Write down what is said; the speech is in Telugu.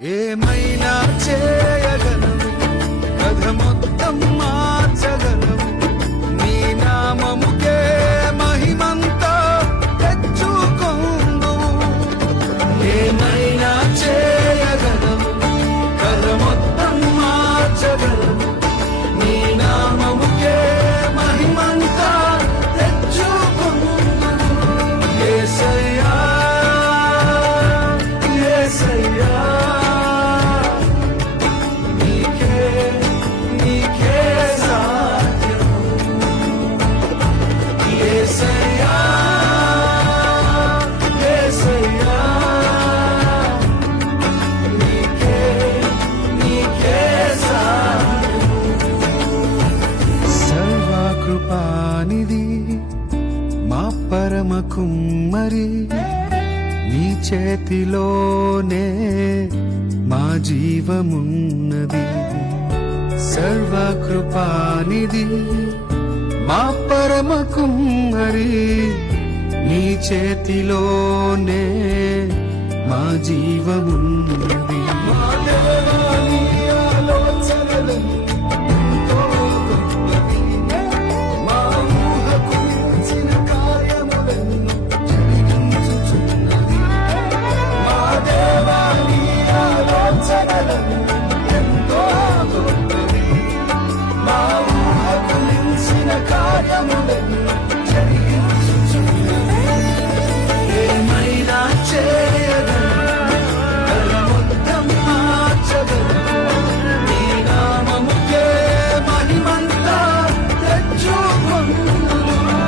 ఏమైనా చేయగలవు, కథ మొత్తం మార్చగలవు. నీ నామముకే మహిమంతా తెచ్చుకొందువు. ఏమైనా చేయగలవు, కథ మొత్తం మార్చగలవు. నీ నామముకే మహిమంతా తెచ్చుకొందువు. యేసయ్యా, యేసయ్యా, కృపానిధి మా పరమ కుమ్మరి, నీ చేతిలోనే మా జీవమున్నది. సర్వకృపానిధి మా పరమ కుమ్మరి, నీ చేతిలోనే మా జీవమున్నది.